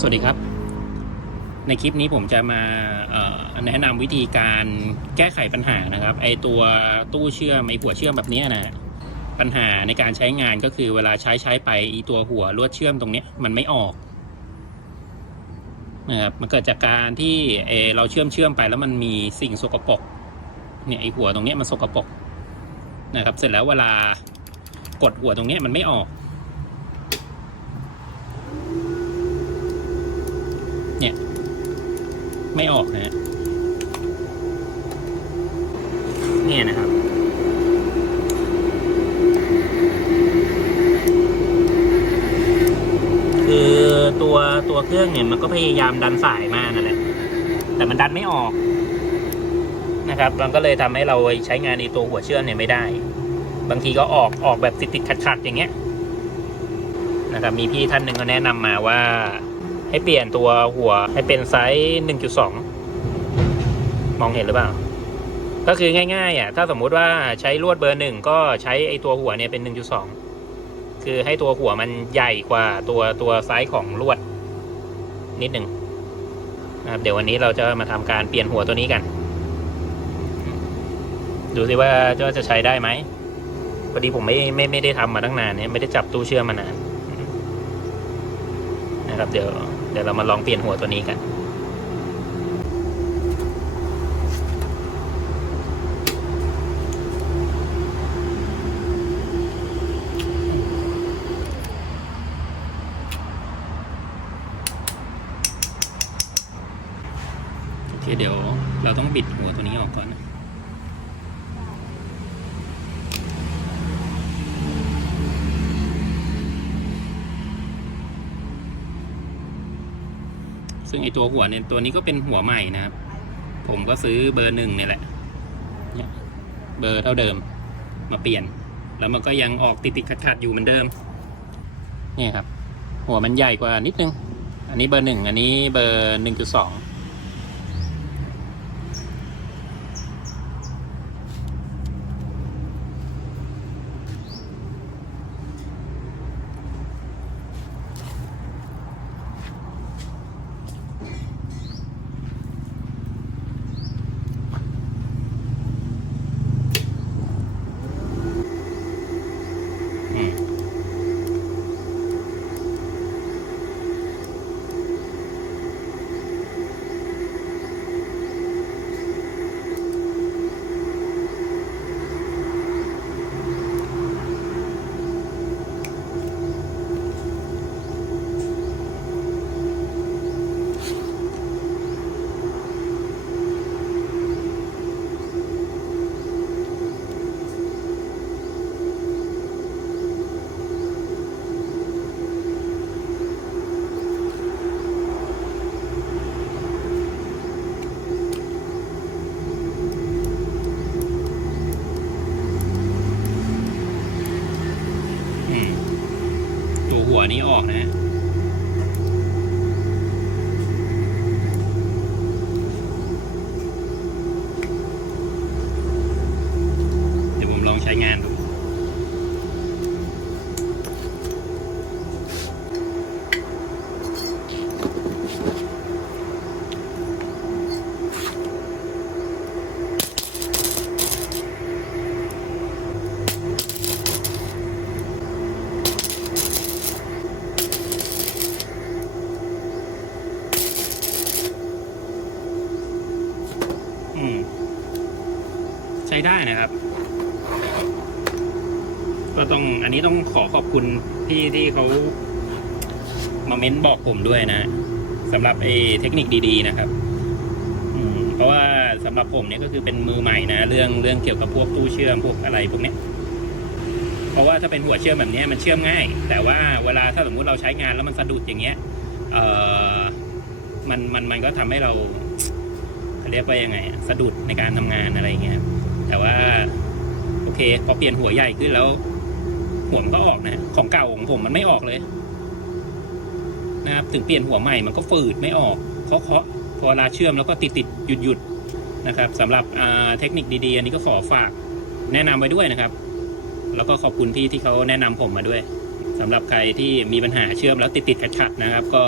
สวัสดีครับ ในคลิปนี้ผมจะมาแนะนำวิธีการแก้ไขปัญหานะครับ ไอตัวตู้เชื่อมไอหัวเชื่อมแบบนี้นะปัญหาในการใช้งานก็คือเวลาใช้ใช้ไปไอตัวหัวลวดเชื่อมตรงนี้มันไม่ออกนะครับมันเกิดจากการที่เอเราเชื่อมเชื่อมไปแล้วมันมีสิ่งสกปรกเนี่ยไอหัวตรงนี้มันสกปรกนะครับ เสร็จแล้วเวลากดหัวตรงนี้มันไม่ออก เนี่ย ไม่ออกนะฮะเนี่ยนะครับ คือตัวตัวเครื่องเนี่ยมันก็พยายามดันสายมากนั่นแหละ แต่มันดันไม่ออกนะครับ มันก็เลยทำให้เราใช้งานในตัวหัวเชื่อมเนี่ยไม่ได้ บางทีก็ออกออกแบบติดติดขัดขัดๆอย่างเงี้ยนะครับมีพี่ท่านหนึ่งก็แนะนำมาว่า ให้เปลี่ยนตัวหัวให้เป็นไซส์ 1.2 มองเห็นหรือเปล่า ก็คือง่ายๆอะถ้าสมมุติว่าใช้ลวดเบอร์หนึ่งก็ใช้ไอตัวหัวเนี่ยเป็น 1.2 คือให้ตัวหัวมันใหญ่กว่าตัวตัวไซส์ของลวด นิดหนึ่งนะครับเดี๋ยววันนี้เราจะมาทำการเปลี่ยนหัวตัวนี้กัน ดูสิว่าจะจะใช้ได้ไหมพอดีผมไม่ไม่ไม่ได้ทำมาตั้งนานเนี่ยไม่ได้จับตู้เชื่อมมานานนะครับเดี๋ยว เดี๋ยวเรามาลองเปลี่ยนหัวตัวนี้กัน โอเคเดี๋ยวเราต้องบิดหัวตัวนี้ออกก่อนนะ ซึ่งไอตัวหัวเนี่ยตัวนี้ก็เป็นหัวใหม่นะครับ ผมก็ซื้อเบอร์หนึ่งเนี่ยแหละ เบอร์เท่าเดิมมาเปลี่ยน แล้วมันก็ยังออกติดติดขัดขัดๆอยู่เหมือนเดิมเนี่ยครับ หัวมันใหญ่กว่านิดนึง อันนี้เบอร์หนึ่งอันนี้เบอร์หนึ่งจุดสอง ตัวหัวนี้ออกนะฮะเดี๋ยวผมลองใช้งานดู อืม ใช้ได้นะครับ ก็ต้องอันนี้ต้องขอขอบคุณพี่ที่เขามาเม้นบอกผมด้วยนะสำหรับไอ้เทคนิคดีๆนะครับเพราะว่าสำหรับผมเนี่ยก็คือเป็นมือใหม่นะ เรื่องเรื่องเกี่ยวกับพวกตู้เชื่อมพวกอะไรพวกเนี้ยเพราะว่าถ้าเป็นหัวเชื่อมแบบนี้มันเชื่อมง่าย แต่ว่าเวลาถ้าสมมุติเราใช้งานแล้วมันสะดุดอย่างเงี้ยเออมันมันมันก็ทำให้เราเขาเรียกว่ายังไง สะดุดในการทำงานอะไรเงี้ย แต่ว่า โอเค พอเปลี่ยนหัวใหญ่ขึ้นแล้ว หัวมันก็ออกนะ ของเก่าของผมมันไม่ออกเลยนะครับ ถึงเปลี่ยนหัวใหม่มันก็ฝืดไม่ออกเคาะเคาะพอเวลาเชื่อมแล้วก็ติดติดหยุดหยุดนะครับสำหรับเทคนิคดีๆ อันนี้ก็ขอฝากแนะนำไว้ด้วยนะครับ แล้วก็ขอบคุณพี่ที่เขาแนะนำผมมาด้วยสำหรับใครที่มีปัญหาเชื่อมแล้วติดติดขัดขัดๆนะครับ ก็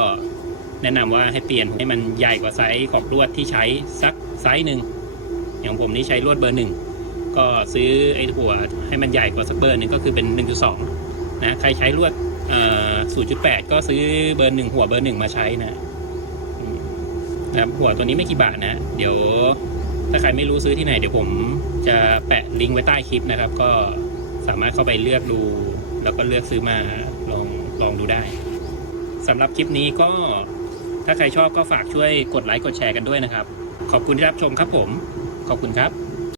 แนะนำว่าให้เปลี่ยนให้มันใหญ่กว่าไซส์ขอบลวดที่ใช้สักไซส์หนึ่งอย่างผมนี่ใช้ลวดเบอร์หนึ่ง ก็ซื้อไอ้หัวให้มันใหญ่กว่าสักเบอร์หนึ่งก็คือเป็น 1.2 นะ ใครใช้ลวดเอ่อ0.8 ก็ซื้อเบอร์หนึ่งหัวเบอร์หนึ่งมาใช้นะนะครับหัวตัวนี้ไม่กี่บาทนะ เดี๋ยวถ้าใครไม่รู้ซื้อที่ไหน เดี๋ยวผมจะแปะลิงก์ไว้ใต้คลิปนะครับ ก็สามารถเข้าไปเลือกดู แล้วก็เลือกซื้อมาลองลองดูได้สำหรับคลิปนี้ก็ถ้าใครชอบก็ฝากช่วยกดไลค์กดแชร์กันด้วยนะครับ ขอบคุณที่รับชมครับผม ขอบคุณครับ